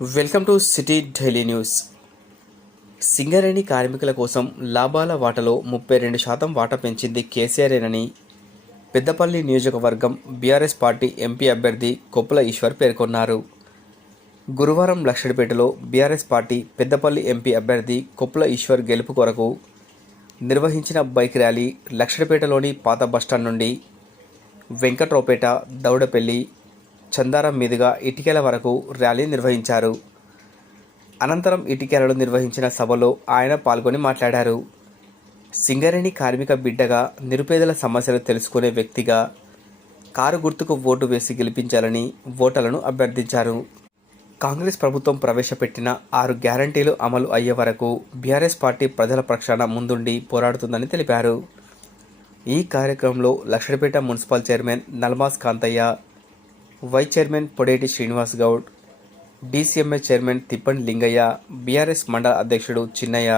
Welcome to city daily news. Singareni కార్మికుల కోసం లాభాల వాటలో ముప్పై రెండు శాతం వాటా పెంచింది కేసీఆర్ఏనని పెద్దపల్లి నియోజకవర్గం బీఆర్ఎస్ పార్టీ ఎంపీ అభ్యర్థి కొప్పుల ఈశ్వర్ పేర్కొన్నారు. గురువారం లక్షడిపేటలో బీఆర్ఎస్ పార్టీ పెద్దపల్లి ఎంపీ అభ్యర్థి కొప్పుల ఈశ్వర్ గెలుపు కొరకు నిర్వహించిన బైక్ ర్యాలీ లక్షడిపేటలోని పాత బస్టాండ్ నుండి వెంకట్రావుపేట దౌడపల్లి చందారం మీదుగా ఇటికెల వరకు ర్యాలీ నిర్వహించారు. అనంతరం ఇటికెలలో నిర్వహించిన సభలో ఆయన పాల్గొని మాట్లాడారు. సింగరేణి కార్మిక బిడ్డగా నిరుపేదల సమస్యలు తెలుసుకునే వ్యక్తిగా కారు గుర్తుకు ఓటు వేసి గెలిపించాలని ఓటర్లను అభ్యర్థించారు. కాంగ్రెస్ ప్రభుత్వం ప్రవేశపెట్టిన ఆరు గ్యారంటీలు అమలు అయ్యే వరకు బీఆర్ఎస్ పార్టీ ప్రజల ప్రక్షాణ ముందుండి పోరాడుతుందని తెలిపారు. ఈ కార్యక్రమంలో Luxettipet municipal chairman Nalmas Kantaiah vice chairman Podeti Srinivas Goud DCMA chairman Tippan Lingaiah BRS మండల అధ్యక్షుడు చిన్నయ్య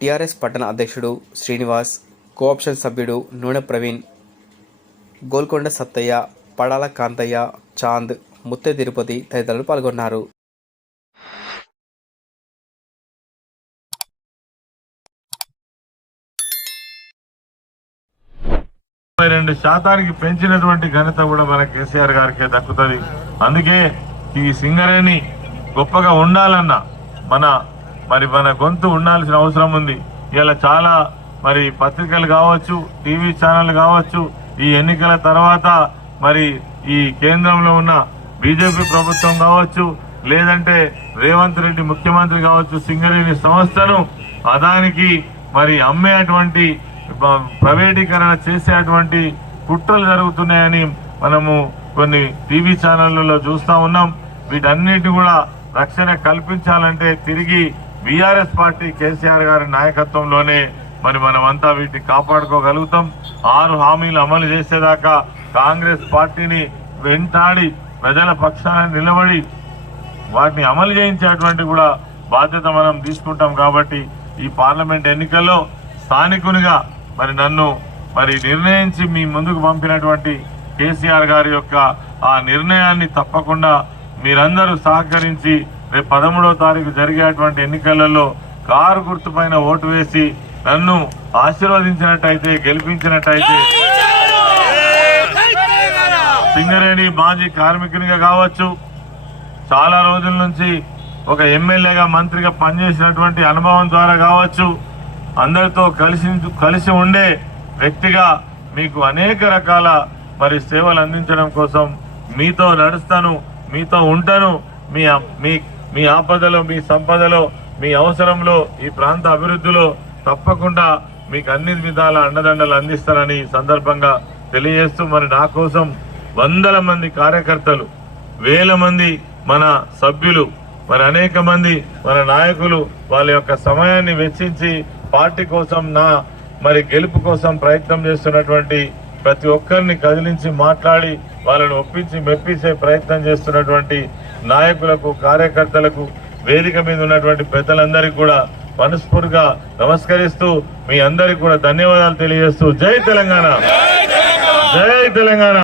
టీఆర్ఎస్ పట్టణ అధ్యక్షుడు శ్రీనివాస్ కోఆప్షన్ సభ్యుడు నూనె ప్రవీణ్ గోల్కొండ సత్తయ్య పడాల కాంతయ్య చాంద్ ముత్తె తిరుపతి తదితరులు పాల్గొన్నారు. ముప్పై రెండు శాతానికి పెంచినటువంటి ఘనత కూడా మన కేసీఆర్ గారికే దక్కుతుంది. అందుకే ఈ సింగరేణి గొప్పగా ఉండాలన్న మన మరి మన గొంతు ఉండాల్సిన అవసరం ఉంది. ఇలా చాలా మరి పత్రికలు కావచ్చు టీవీ ఛానల్ కావచ్చు ఈ ఎన్నికల తర్వాత మరి ఈ కేంద్రంలో ఉన్న బీజేపీ ప్రభుత్వం కావచ్చు లేదంటే రేవంత్ రెడ్డి ముఖ్యమంత్రి కావచ్చు సింగరేణి సంస్థను అదానికి మరి అమ్మేటువంటి ప్రైవేటీకరణ చేసేటువంటి కుట్రలు జరుగుతున్నాయని మనము కొన్ని టీవీ ఛానళ్ళలో చూస్తా ఉన్నాం. వీటన్నిటి కూడా రక్షణ కల్పించాలంటే తిరిగి బీఆర్ఎస్ పార్టీ కేసీఆర్ గారి నాయకత్వంలోనే మరి మనం అంతా వీటిని కాపాడుకోగలుగుతాం. ఆరు హామీలు అమలు చేసేదాకా కాంగ్రెస్ పార్టీని వెంటాడి ప్రజల పక్షాన నిలబడి వాటిని అమలు చేయించేటువంటి కూడా బాధ్యత మనం తీసుకుంటాం కాబట్టి ఈ పార్లమెంట్ ఎన్నికల్లో స్థానికునిగా మరి నన్ను మరి నిర్ణయించి మీ ముందుకు పంపినటువంటి కేసీఆర్ గారి యొక్క ఆ నిర్ణయాన్ని తప్పకుండా మీరందరూ సహకరించి రేపు పదమూడవ తారీఖు జరిగేటువంటి ఎన్నికలలో కారు గుర్తుపైన ఓటు వేసి నన్ను ఆశీర్వదించినట్టయితే గెలిపించినట్టయితే సింగరేణి మాజీ కార్మికునిగా కావచ్చు. చాలా రోజుల నుంచి ఒక ఎమ్మెల్యేగా మంత్రిగా పనిచేసినటువంటి అనుభవం ద్వారా కావచ్చు. అందరితో కలిసి కలిసి ఉండే వ్యక్తిగా మీకు అనేక రకాల మరి సేవలు అందించడం కోసం మీతో నడుస్తాను మీతో ఉంటాను. మీ మీ మీ ఆపదలో మీ సంపదలో మీ అవసరంలో ఈ ప్రాంత అభివృద్ధిలో తప్పకుండా మీకు అన్ని విధాల అండదండలు అందిస్తానని ఈ సందర్భంగా తెలియజేస్తూ మరి నా కోసం వందల మంది కార్యకర్తలు వేల మంది మన సభ్యులు మరి అనేక మంది మన నాయకులు వాళ్ళ యొక్క సమయాన్ని వెచ్చించి పార్టీ కోసం నా మరి గెలుపు కోసం ప్రయత్నం చేస్తున్నటువంటి ప్రతి ఒక్కరిని కదిలించి మాట్లాడి వాళ్ళని ఒప్పించి మెప్పించే ప్రయత్నం చేస్తున్నటువంటి నాయకులకు కార్యకర్తలకు వేదిక మీద ఉన్నటువంటి పెద్దలందరికీ కూడా మనస్ఫూర్తిగా నమస్కరిస్తూ మీ అందరికీ కూడా ధన్యవాదాలు తెలియజేస్తూ జై తెలంగాణ. జై తెలంగాణ.